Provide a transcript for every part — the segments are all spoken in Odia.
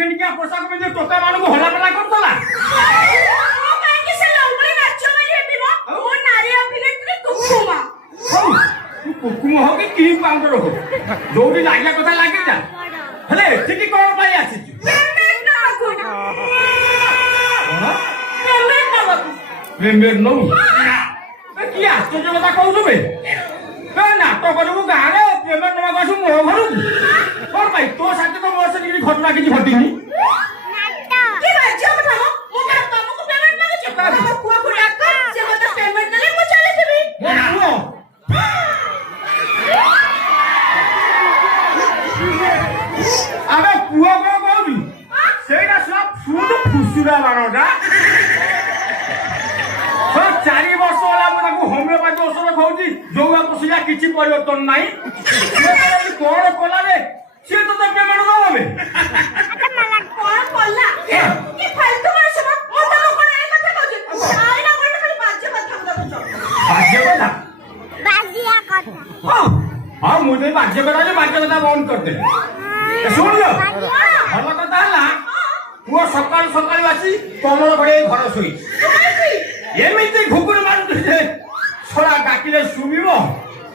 दाखिणिया पोशाक में जो टोका मानु को हला पला करतला ओ काहे कि से लंगड़ी नाच में हेबिबो ओ नारी अभिनेत्री कुकुमा तू कुकुम हो कि पाउंडर हो जोडी लागिया कथा लागे जा हेले ठीक कोन पाई आसी पेमेंट ना को पेमेंट ना बाबू पेमेंट नो कि आश्चर्य कथा कहू छबे ए नाटक करबो गारे पेमेंट ना कसु मो घरु कोन भाई तो साथे तो मोर से किछि घटना किछि घटिनी की राज्य में थामो मो कर तुमको पेमेंट मांगे छ हमर पुआ को डाक से मते पेमेंट देले मो चले जेबी मो अबे पुआ को कहबी सेटा सब फुट फुसुरा बानोटा तो 4 वर्ष होला मनको होमियोपैथी औषध खाउची जोगा कुसिया किछि परिवर्तन नाही से कोन कोला रे से तो पेमेंट दबे कोन कोला की फालतू मार सब मो तो कोन ए कथा कहू आई ना कोन खाली बाज्य कथा दबो बाज्य कथा बाजिया कथा हां मुझे बाज्य कथा बंद कर दे सुन लो भल कथा हला पुओ सकाल सकाल आसी कमल घरे घर सोई एमिति घुकुर मारु जे छोरा डाकिले सुबिबो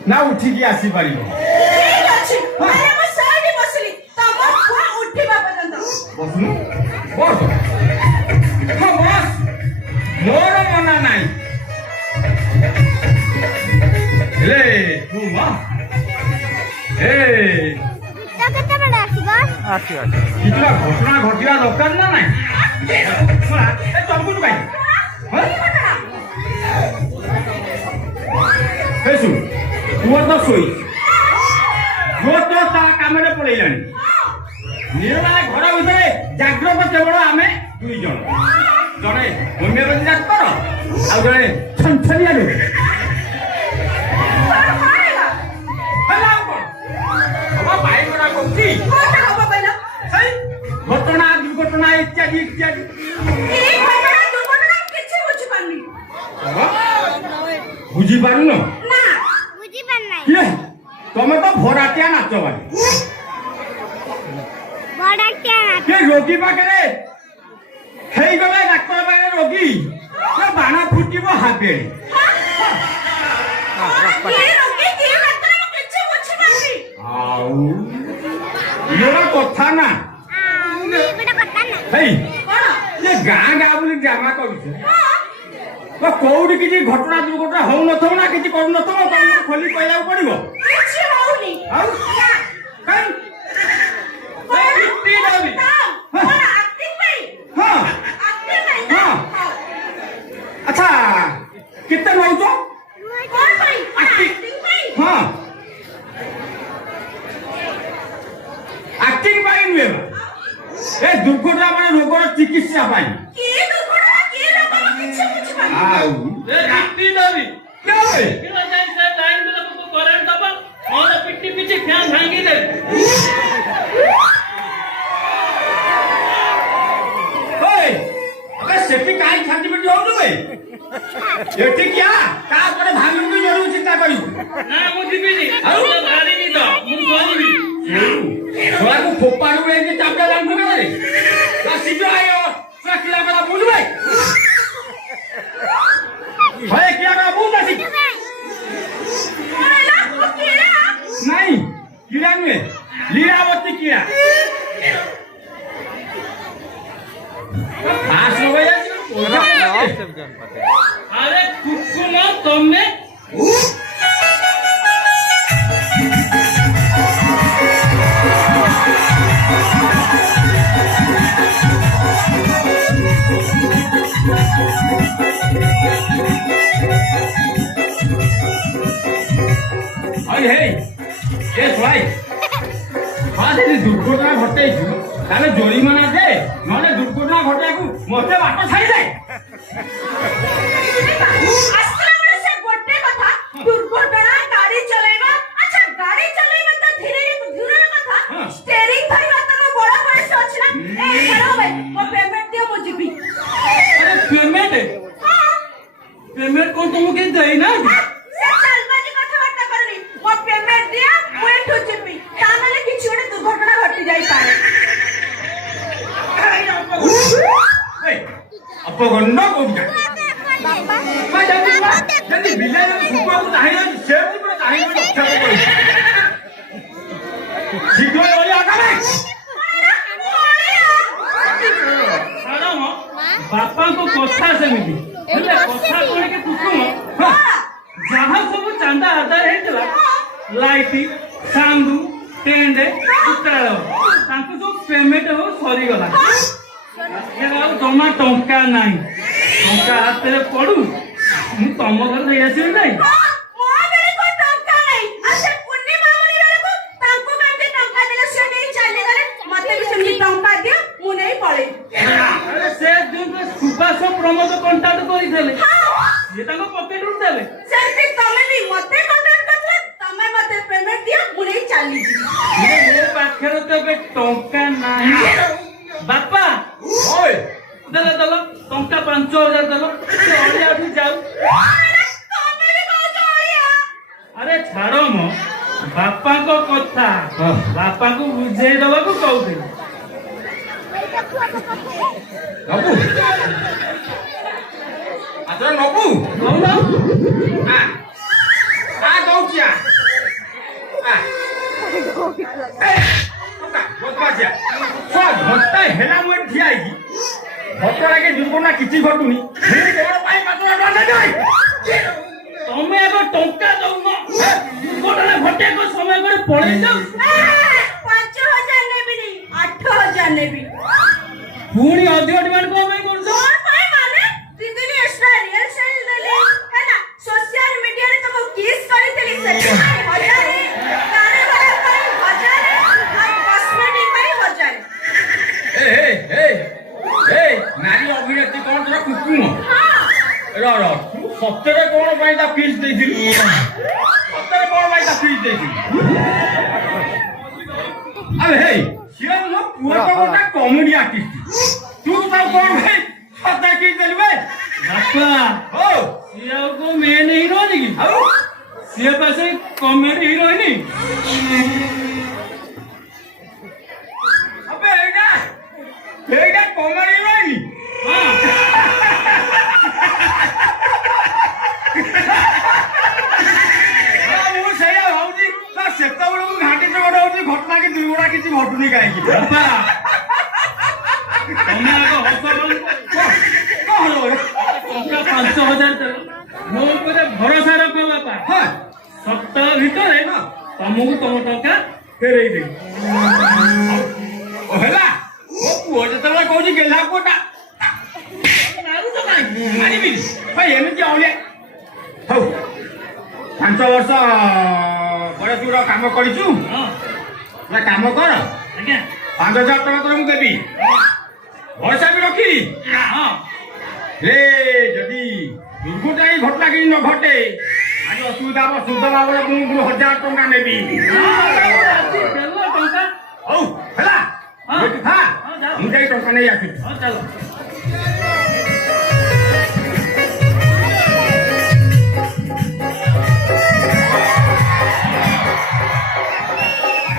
ना उठी की आसी परिबो ठीक अछि अरे मैं साइड बसली तम पुआ उठिबा पर्यंत बसनु बस हो बस मोर मना नाही ले तू मा ए तो केते बडा आसीबा आसी आसी कितना घटना घटिया दरकार ना नाही छोरा ए चमकुनु भाई हेसु तू तो सोई जो तो ता कामरे पळैलानी निर्मला घर भितरे जाग्रत केवल आमे दुई जण जणे होमियोपैथी डाक्टर आ जणे छनछनिया लो हला को अब भाई बड़ा कोठी कोटा हबो पहिला सही घटना दुर्घटना इत्यादि इत्यादि ए घटना दुर्घटना किछि बुझी पानी बुझी पारुन ना बुझी पान नाही के तमे तो भराटिया नाच बानी बडाटिया ना के रोगी पाखरे हेई गला डाक्टर पाखरे रोगी के बाणा फुटिबो हापे ये रोके की डॉक्टर में किछि बुझी पानी आउ ये कथा ना ये बेटा कथा ना हेई कोन ये गाँ बोली ड्रामा करू तो कोउडी किछि घटना दुर्घटना हो न थो ना किछि करू न थो खोली कहला पड़िबो किछि होउनी आउ काई कोन किtti दाबी कोन एक्टिंग में हां एक्टिंग में ना अच्छा कितने नौ तो कोन भाई एक्टिंग में हां एक्टिंग पाई नुए ए दुर्घटना माने रोगर चिकित्सा पाई की दुर्घटना की लोग किछि बुझी पानी आउ ए किtti दाबी क्या है किला जाई से लाइन में को करंट दबा और पिट्टी पीछे फैन भांगी दे ओए अबे सेपी काई छाती में हो नु भाई एठी क्या का करे भांगन की जरूर चिंता करी ना मुझी भी और गाड़ी नहीं तो मुझ बोली छोरा को फोपाड़ू रे के चापड़ा लांग करे आ सीधो आयो छोरा किला करा बुझ भाई भाई क्या करा बुझ नहीं कोला को कीड़ा नहीं कीड़ा नहीं लीलावती कीड़ा पास हो गया अरे कुकुम तुमने अरे हे ये भाई आज ये दुर्घटना घटे ताले जरिमाना दे नले दुर्घटना घटे को मते बाट छाई दे अस्त्र बड़े से गोटे कथा दुर्घटना गाड़ी चलेबा अच्छा गाड़ी चलेबा तो धीरे धीरे कथा स्टीयरिंग धरिबा तो बड़ा बड़ा से अछि ना ए खरो भाई मो पेमेंट दियो मो जीबी अरे पेमेंट कौन तुमके देई ना से चलबानी कथा बात करनी मो पेमेंट दिया मुए ठो जीबी तानले किछि ओडे दुर्घटना घटी जाई पारे ଅପଗଣ୍ଡ କୋଉଠି ଯଦି ବିଲେଇ କୁକୁରକୁ ଚାହିଁଲେ ସେମିତି ପୁରା ଚାହିଁଲେ ରକ୍ଷା କରିବ ଶୀଘ୍ର ରହି ଆଗରେ ଛାଡ଼ ମ ବାପାଙ୍କ କଥା ସେମିତି ହେଲେ କଥା ଶୁଣିକି କୁସୁମ ଯାହା ସବୁ ଚାନ୍ଦା ଆଦାୟ ହେଇଥିଲା ଲାଇଟ୍ ସାଙ୍ଗୁ ଟେଣ୍ଡ ଚିତ୍ରାଳୟ ତାଙ୍କୁ ସବୁ ପେମେଣ୍ଟ ହଉ ସରିଗଲା ଆଉ ଜମା ଟଙ୍କା ନାହିଁ ଟଙ୍କା ହାତରେ ପଡୁ ମୁଁ ତମ ଘରେ ନେଇ ଆସିବି ନାଇଁ ସେ ଯୋଉ ସୁବାସ ପ୍ରମୋଦ କଣ୍ଟାକ୍ଟ କରିଥିଲେ ସିଏ ତାଙ୍କ ପକେଟରୁ ଦେଲେ ମୋ ପାଖରେ ତ ଏବେ ଟଙ୍କା ନାହିଁ ବାପା ଦେଲ ଟଙ୍କା 5,000 ଦେଲ ଅଳିଆଠୁ ଯାଉ ଆରେ ଛାଡ଼ ମ ବାପାଙ୍କ କଥା ବାପାଙ୍କୁ ବୁଝେଇ ଦବାକୁ କହୁଥିଲି ନବୁ ଆଚ୍ଛା ନବୁ କହୁନ ଦଉଛି ଘଣ୍ଟା ହେଲା ମୁଁ ଏଠି ଠିଆ ହେଇଛି ଘଟଣାକେ ଦୁର୍ଘଟଣା କିଛି ଘଟୁନି କଣ ପାଇଁ ତମେ ଏବେ ଟଙ୍କା ଦଉନ ଦୁର୍ଘଟଣା ଘଟିବାକୁ ସମୟ করে ପଳେଇ ଯାଉ 5,000 ନେବିନି 8,000 ନେବି ପୁଣି ଅଧିକ ଡିମାଣ୍ଡ କଣ ପାଇଁ କରୁଛ ନାରୀ ଅଭିନେତ୍ରୀ କଣ ତୋର କୁକୁମ ସତରେ କଣ ପାଇଁ ତା ଫିସ୍ ଦେଇଥିଲି ସତରେ କଣ ପାଇଁ ତା ଫିସ୍ ଦେଇଥିଲି ଆରେ ହେଇ ସିଏ ମୋ ପୁଅ ତ ଗୋଟେ କମେଡି ଆର୍ଟିଷ୍ଟ ତୁ ତାକୁ କଣ ଭାଇ ସତରେ ଫିସ୍ ଦେଲୁ ବେ ବାପା ଓ ସିଏ ଆଉ କୋଉ ମେନ୍ ହିରୋଇନି କି ଆଉ ସିଏ ପା ସେଇ କମେଡି ହିରୋଇନି ଆବେ ଏଇଟା କମେଡି ହିରୋଇନି ମୁଁ ସେଇଆ ଭାବୁଛି ସେତେବେଳକୁ ଘାଟି ଚଗଡ ହଉଛି ଘଟଣା କି ଦୁର୍ଘଟଣା କିଛି ଘଟୁନି କାହିଁକି ବାପା ତମେ ଆଗ ହସ ଟଙ୍କା 5,000 ଦେଲ ମୋ ଉପରେ ଭରସା ରଖ ବାପା ସପ୍ତାହ ଭିତରେ ତମକୁ ତମ ଟଙ୍କା ଫେରେଇ ଦେବି ହେଲା ମୋ ପୁଅ ଯେତେବେଳେ କହୁଛି ଗେଲା ପୁଅଟା ମାରିବି ଭାଇ ଏମିତି ଅଳିଆ ହଉ 5 ବର୍ଷ ପରେ ତୁ କାମ କରିଛୁ ନା କାମ କର ଆଜ୍ଞା 5,000 ଟଙ୍କା ତୋର ମୁଁ ଦେବି ପଇସା ବି ରଖିବି ରେ ଯଦି ଦୁର୍ଘଟଣା ଘଟଣା କିଛି ନ ଘଟେ ଆଜି ଅସୁବିଧା ହବ ଶୁଦ୍ଧ ଭାବରେ ମୁଁ 1,000 ଟଙ୍କା ନେବି ଟଙ୍କା ହଉ ହେଲା ମୁଁ ଯାଇ ଟଙ୍କା ନେଇ ଆସିବି ଚାଲ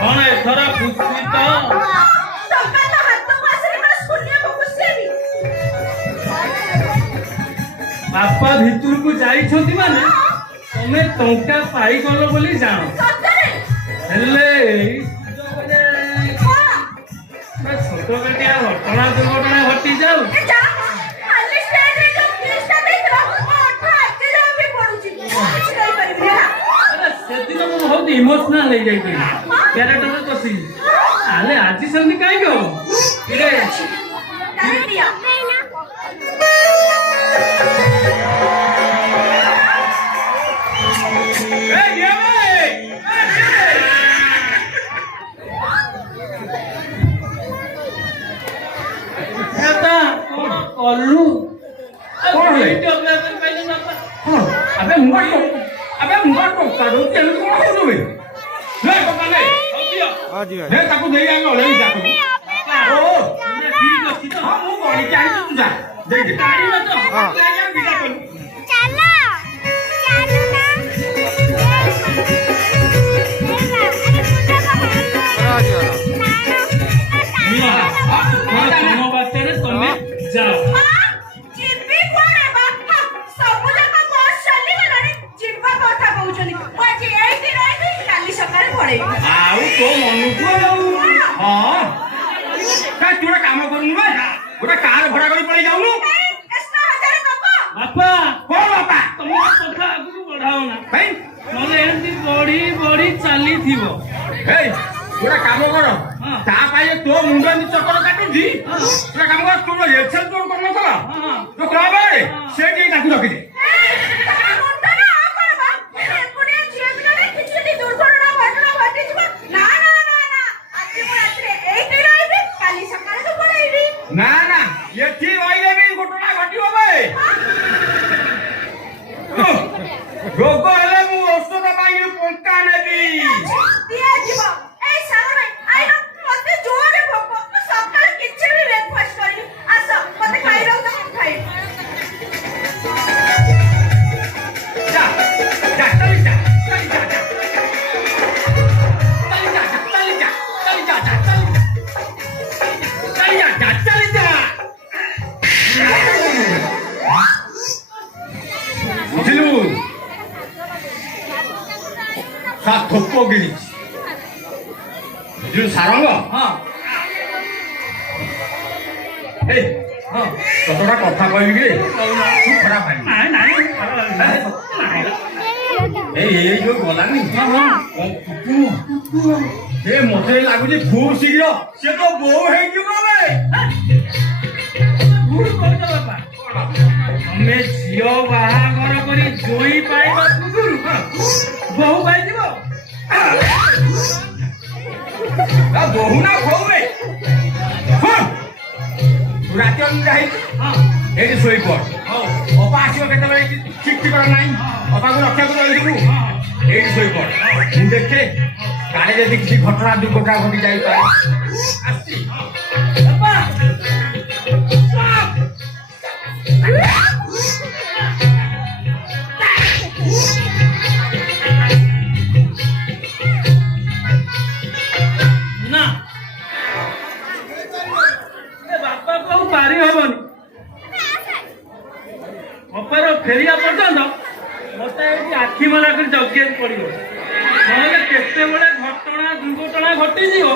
କଣ ଏଥର ଖୁସି ତ ବାପା ଭିତରକୁ ଯାଇଛନ୍ତି ମାନେ ତମେ ଟଙ୍କା ପାଇଗଲ ବୋଲି ଜାଣ ହେଲେ ଛୋଟ କାଟିଆ ଘଟଣା ଦୁର୍ଘଟଣା ଘଟି ଯାଉ ସେଦିନ ମୁଁ ବହୁତ ଇମୋସନାଲ ହେଇଯାଇଥିଲି କ୍ୟାରେକ୍ଟର କଷି ତାହେଲେ ଆଜି ସେମିତି କାହିଁକି ହବ କଲୁ କଣ ଏଇଠି ଅଭ୍ୟାସ ପାଇଲୁ ବାପା ଆବେ ମୁଁ ଟଙ୍କା ଦଉଛି ଏମିତି କଣ କରୁଛୁ ବେ ଟଙ୍କା ନେ ତାକୁ ଦେଇ ଆମେ ଅଲେଇ ତାକୁ ଠିକ ଅଛି ତ ହଁ ମୁଁ ଗଣିକି ଆଣିଛି ତୁ ଯା ଦେଇଦେ ଆଣିବ ତ ତମ ବାଟରେ ତମେ ଯାଅ ତୋ ମନକୁ ଆଉ ହଁ କାଇଁ ତୁ ଗୋଟେ କାମ କରୁନୁ ବେ ଗୋଟେ କାର ଭଡା କରି ପଳେଇ ଯାଉନୁ ବାପା କଣ ବାପା ତମ କଥା ଆଗକୁ ବଢାଅ ନା ଭାଇ ନହେଲେ ଏମିତି ବଢି ବଢି ଚାଲିଥିବ। ହେଇ ଗୋଟେ କାମ କର ହଁ। ତା ପାଇଁ ତୋ ମୁଣ୍ଡ ଏମିତି ଚକ୍କର କାଟୁଛି ହଁ। ଗୋଟେ କାମ କର ତୋର ଏକ୍ସେଲ ତୋର କରୁନଥିଲା ହଁ। ଯୋଉ କ୍ଲବ ରେ ସେଇଠି ତାକୁ ରଖିଦେ ନା ନା ଏଠି ରହିଲେ ବି ଘଟଣା ଘଟିବ ବେ ରୋଗ ହେଲେ ମୁଁ ଔଷଧ ପାଇଁ ପଙ୍କା ନେବି ଯା ଯା ଚାଲି ଯା ଚାଲି ଯା ଯା ଚାଲି ଯା ଚାଲି ଯା ଚାଲି ଯା ଚାଲି ଯା ଚାଲି ଯା ବୁଝିଲୁ ତା ଥୋପ ଗିଳିଛି ବୁଝିଲୁ ସାରଙ୍ଗ ହଁ ଏ ହଁ ତତଟା କଥା କହିବି କି ତୁ ଖରାପ ଭାଇ ନାଇଁ ନାଇଁ ନାଇଁ ଏଇ ଯୋଉ ଗଲାନି ହଁ ହଁ ଏ ମତେ ଲାଗୁଛି ଖୁବ ଶୀଘ୍ର ସେ ତ ବୋଉ ହେଇଯିବ ବେ ଭୁଲ କହୁଛ ବାପା ତମେ ଝିଅ ବାହାଘର କରି ଜୋଇ ପାଇବା ପୂର୍ବରୁ ବୋହୁ ପାଇଯିବ ବୋହୁ ନା ବୋଉ ବେ ତୁ ରାତି ଅନିଦ୍ରା ହେଇଛୁ ହଁ ଏଇଠି ଶୋଇପଡ ହଉ ଅପା ଆସିବ କେତେବେଳେ ଠିକ ଠିକଣା ନାହିଁ ଅପାକୁ ରକ୍ଷାକୁ ରହିଯିବୁ ଏଇଠି ଶୋଇପଡ ମୁଁ ଦେଖେ କାଳେ ଯଦି କିଛି ଘଟଣା ଦୁର୍ଘଟଣା ଘଟି ଯାଇପାରେ ଆସିଛି ବାପା ନା ବାପାକୁ ଆଉ ପାରି ହବନି ଅପାର ଫେରିବା ପର୍ଯ୍ୟନ୍ତ ମତେ ଏଠି ଆଖି ମରା କରି ଜଗିବାକୁ ପଡିବ ନହେଲେ କେତେବେଳେ ଘଟଣା ଦୁର୍ଘଟଣା ଘଟିଯିବ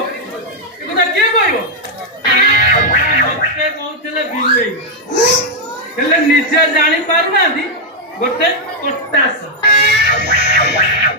ଏ କଥା କିଏ କହିବ ମତେ କହୁଥିଲେ ବିଲେଇ ହେଲେ ନିଜେ ଜାଣି ପାରୁନାହାନ୍ତି ଗୋଟେ କଟାସ